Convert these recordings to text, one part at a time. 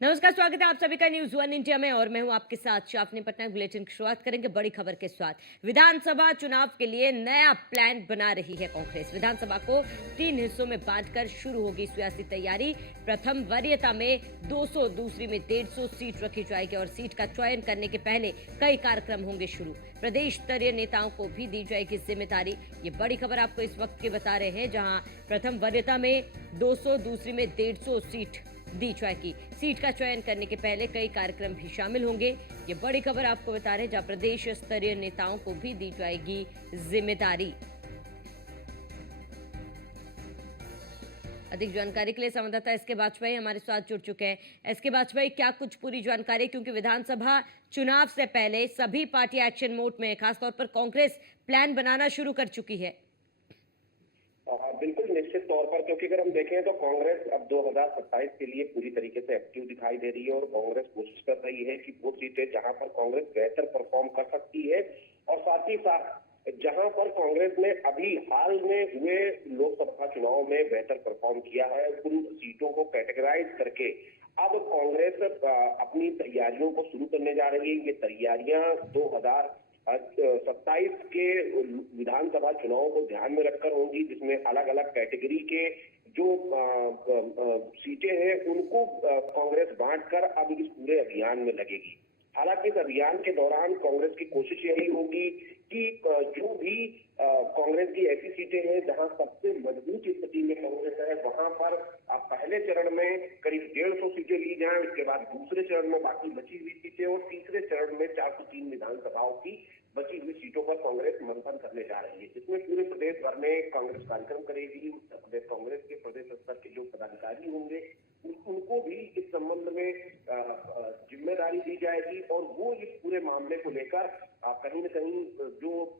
नमस्कार, स्वागत है आप सभी का न्यूज वन इंडिया में और मैं हूं आपके साथ शाफनी पटनायक। बुलेटिन की शुरुआत करेंगे बड़ी खबर के साथ। विधानसभा चुनाव के लिए नया प्लान बना रही है कांग्रेस। विधानसभा को 3 हिस्सों में बांटकर शुरू होगी सियासी तैयारी। प्रथम वरीयता में 200, दूसरी में 150 सीट रखी जाएगी और सीट का चयन करने के पहले कई कार्यक्रम होंगे शुरू। प्रदेश स्तरीय नेताओं को भी दी जाएगी जिम्मेदारी। ये बड़ी खबर आपको इस वक्त की बता रहे हैं, जहां प्रथम वरीयता में 200, दूसरी में 150 सीट दी जाएगी। सीट का चयन करने के पहले कई कार्यक्रम भी शामिल होंगे। ये बड़ी खबर आपको बता रहे हैं, जहां प्रदेश स्तरीय नेताओं को भी दी जाएगी जिम्मेदारी। अधिक जानकारी के लिए संवाददाता एसके बाजपेयी हमारे साथ जुड़ चुके हैं। एसके बाजपेयी, क्या कुछ पूरी जानकारी, क्योंकि विधानसभा चुनाव से पहले सभी पार्टी एक्शन मोड में, खासतौर पर कांग्रेस प्लान बनाना शुरू कर चुकी है। बिल्कुल निश्चित तौर पर, क्योंकि अगर हम देखें तो कांग्रेस अब 2027 के लिए पूरी तरीके से एक्टिव दिखाई दे रही है और कांग्रेस कोशिश कर रही है कि वो सीटें जहां पर कांग्रेस बेहतर परफॉर्म कर सकती है और साथ ही साथ जहां पर कांग्रेस ने अभी हाल में हुए लोकसभा चुनाव में बेहतर परफॉर्म किया है, उन सीटों को कैटेगराइज करके अब कांग्रेस अपनी तैयारियों को शुरू करने जा रही है। ये तैयारियां 2027 के विधानसभा चुनाव को ध्यान में रखकर होंगी, जिसमें अलग अलग कैटेगरी के जो सीटें हैं उनको कांग्रेस बांटकर अब इस पूरे अभियान में लगेगी। हालांकि इस अभियान के दौरान कांग्रेस की कोशिश यही होगी कि जो भी कांग्रेस की ऐसी सीटें हैं जहां सबसे मजबूत स्थिति में कांग्रेस है, वहां पर पहले चरण में करीब 150 सीटें ली जाएं, उसके बाद दूसरे चरण में बाकी बची हुई सीटें और तीसरे चरण में 403 विधानसभाओं की बची हुई सीटों पर कांग्रेस मंथन करने जा रही है, जिसमें पूरे प्रदेश भर में कांग्रेस कार्यक्रम करेगी। उत्तर प्रदेश कांग्रेस के प्रदेश स्तर के जो पदाधिकारी होंगे उनको भी इस संबंध में जिम्मेदारी दी जाएगी और वो इस पूरे मामले को लेकर कहीं न कहीं जो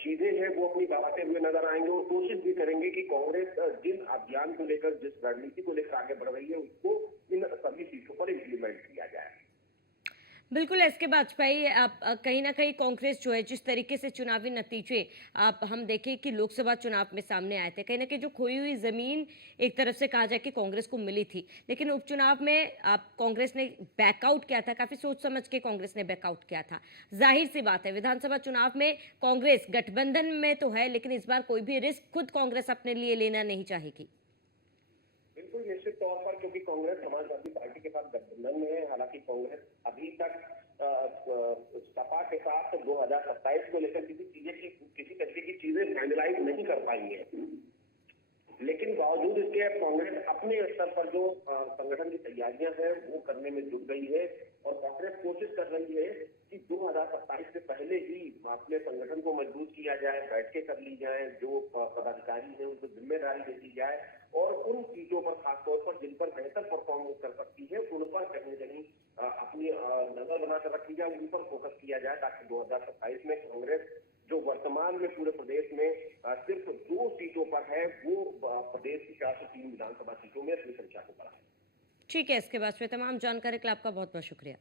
चीजें हैं वो अपनी बढ़ाते हुए नजर आएंगे और कोशिश भी करेंगे कि कांग्रेस जिन अभियान को लेकर, जिस रणनीति को लेकर आगे बढ़ रही है, उसको इन सभी सीटों पर इम्प्लीमेंट किया जाए। बिल्कुल एसके बाजपेयी, आप कहीं ना कहीं कांग्रेस जो है, जिस तरीके से चुनावी नतीजे आप हम देखें कि लोकसभा चुनाव में सामने आए थे, कहीं ना कहीं जो खोई हुई जमीन एक तरफ से कहा जाए कि कांग्रेस को मिली थी, लेकिन उपचुनाव में आप कांग्रेस ने बैकआउट किया था। काफी सोच समझ के कांग्रेस ने बैकआउट किया था। जाहिर सी बात है, विधानसभा चुनाव में कांग्रेस गठबंधन में तो है, लेकिन इस बार कोई भी रिस्क खुद कांग्रेस अपने लिए लेना नहीं चाहेगी। बिल्कुल निश्चित तौर पर, क्योंकि कांग्रेस समाजवादी पार्टी के साथ गठबंधन में है। हालांकि कांग्रेस अभी तक सपा के साथ 2027 को लेकर किसी तरीके की चीजें फाइनलाइज नहीं कर पाई है, लेकिन बावजूद इसके कांग्रेस अपने स्तर पर जो संगठन की तैयारियां हैं वो करने में जुट गई है और कांग्रेस कोशिश कर रही है कि 2027 से पहले ही अपने संगठन को मजबूत किया जाए, बैठकें कर ली जाए, जो पदाधिकारी हैं उनको जिम्मेदारी दे दी जाए और उन सीटों पर, खासतौर पर जिन पर बेहतर परफॉर्मेंस कर सकती है, उन पर कहीं न कहीं अपनी नजर बनाकर रखी जाए, उन पर फोकस किया जाए, ताकि 2027 में कांग्रेस जो वर्तमान में पूरे प्रदेश में सिर्फ 2 सीटों पर है, वो प्रदेश की 403 विधानसभा सीटों में अपनी संख्या को बढ़ाए। ठीक है, इसके बाद में तमाम जानकारी के लिए आपका बहुत बहुत शुक्रिया।